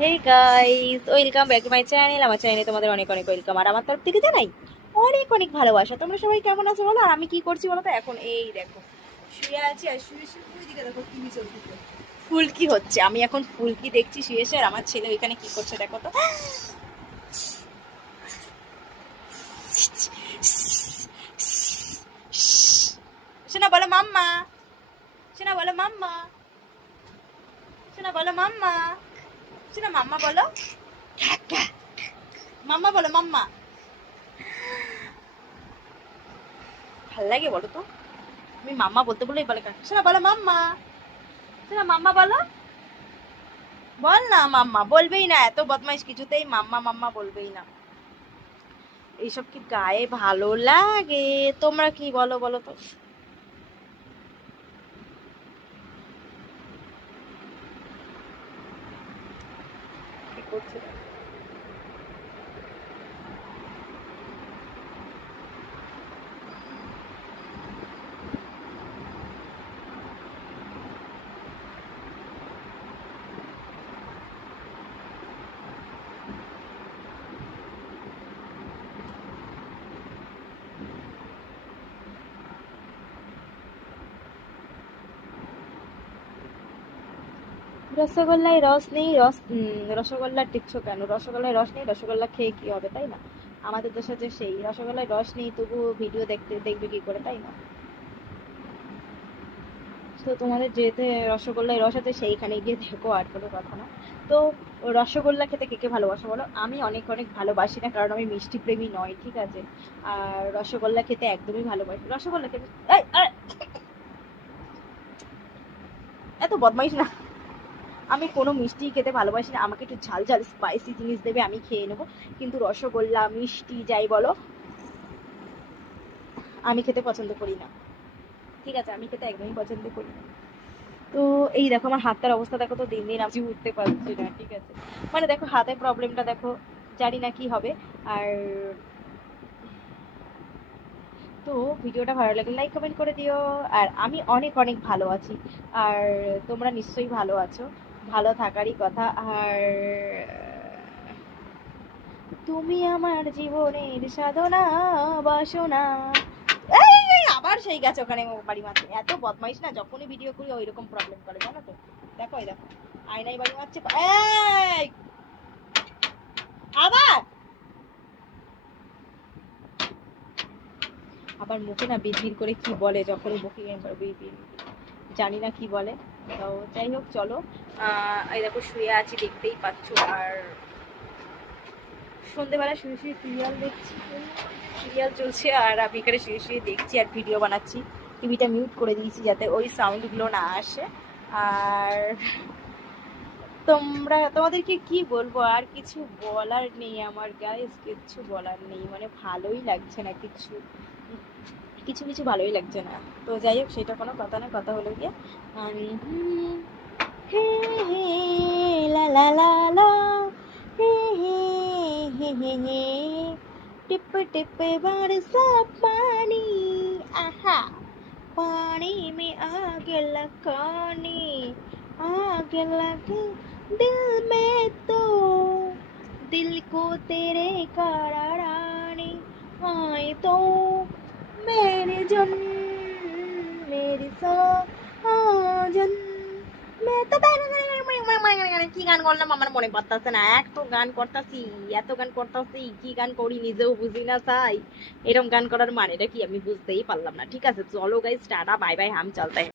Hey guys, welcome back to my channel. আমার চ্যানেলে তোমাদের অনেক অনেক ওয়েলকাম। আর আমার তরফ থেকে জানাই অনেক অনেক ভালোবাসা। তোমরা সবাই কেমন আছো বলো? আর আমি কি করছি বলো তো? এখন এই দেখো শুয়ে আছি, আর শুয়ে শুয়ে ওই দিকে দেখো টিভি চলতেছে, ফুলকি হচ্ছে। আমি এখন ফুলকি দেখছি শুয়ে শুয়ে। আর আমার ছেলে ওইখানে কি করছে দেখো তো। শোনা বলো মাম্মা, শোনা বলো মাম্মা, শোনা বলো মাম্মা, শোনা মাম্মা বলো, মাম্মা বলো মাম্মা। ভাল লাগে বলো তো? আমি মাম্মা বলতে বলেই বলে শোনা বলো মাম্মা, শোনা মাম্মা বলো, বল না মাম্মা। বলবেই না, এত বদমাইশ, কিছুতেই মাম্মা মাম্মা বলবেই না। এইসব কি গায়ে ভালো লাগে? তোমরা কি বলো বলো তো? কি করছে? রসগোল্লায় রস নেই, রসগোল্লা টিকছো কেন? রসগোল্লায় রস নেই, রসগোল্লা খেয়ে কি হবে, তাই না? আমাদের দেশে যে সেই রসগোল্লায় রস নেই, তবু ভিডিও দেখবে কি করে, তাই না? তো তোমাদের যেতে রসগোল্লায় রস আছে, সেইখানে গিয়ে দেখো, আর কোনো কথা না। তো রসগোল্লা খেতে কে কে ভালোবাসো বলো? আমি অনেক অনেক ভালোবাসি না, কারণ আমি মিষ্টি প্রেমী নয়, ঠিক আছে? আর রসগোল্লা খেতে একদমই ভালোবাসি। রসগোল্লা খেতে এত বদমাইশ না। আমি কোনো মিষ্টি খেতে ভালোবাসি না, আমাকে একটু ঝাল ঝাল স্পাইসি জিনিস দেবে, আমি খেয়ে নেবো। কিন্তু রসগোল্লা মিষ্টি যাই বলো, আমি খেতে পছন্দ করি না, ঠিক আছে? আমি খেতে একদমই পছন্দ করি না। তো এই দেখো আমার হাতটার অবস্থা দেখো তো, দিন দিন আমি উঠতে পারছি না, ঠিক আছে? মানে দেখো হাতের প্রবলেমটা দেখো, জানি না কি হবে। আর তো ভিডিওটা ভালো লাগলে লাইক কমেন্ট করে দিও। আর আমি অনেক অনেক ভালো আছি, আর তোমরা নিশ্চয়ই ভালো আছো, ভালো থাকারই কথা। আর তুমি আমার জীবনের সাধনা, বাসনা। আবার সেই গেছে ওখানে বাড়ি মারছে। এত বদমাইশ না, যখনই ভিডিও করি ওই রকম প্রবলেম করে, জানো তো? দেখো এই দেখো, আয়নায় বাড়ি মারছে। এই আবার আবার মুখে না বিড়বিড় করে কি বলে, যখনই মুখে বিড়বিড়, জানি না কি বলে। তো যাই হোক, চলো। এই দেখো শুয়ে আছি, দেখতেই পাচ্ছ। আর সন্ধেবেলা শুয়ে শুয়ে সিরিয়াল দেখছি, সিরিয়াল চলছে, আর আমি এখানে শুয়ে শুয়ে দেখছি আর ভিডিও বানাচ্ছি। টিভিটা মিউট করে দিয়েছি যাতে ওই সাউন্ডগুলো না আসে। আর তোমাদেরকে কি বলবো, আর কিছু বলার নেই আমার গাইস, কিচ্ছু বলার নেই। মানে ভালোই লাগছে না কিছু, কিছু কিছু ভালোই লাগছে না। তো যাই হোক, সেটা কোনো কথা না। কথা হলো গিয়ে হে হে লা লা লা লা, हे हे हे हे हे, टिप टिप बरसा पानी, आहा, पानी में आग लगाने, आग लगे दिल में तो, दिल को तेरे कराराने आए तो, मेरे जन, मेरी साजन। मैं तो কি গান করলাম আমার মনে পড়তেছে না। এত গান করতেছি, এত গান করতেছি, কি গান করি নিজেও বুঝি না। চাই এরকম গান করার মানেটা কি আমি বুঝতেই পারলাম না। ঠিক আছে, চলো গাইস, টাটা বাই বাই, হাম চলতে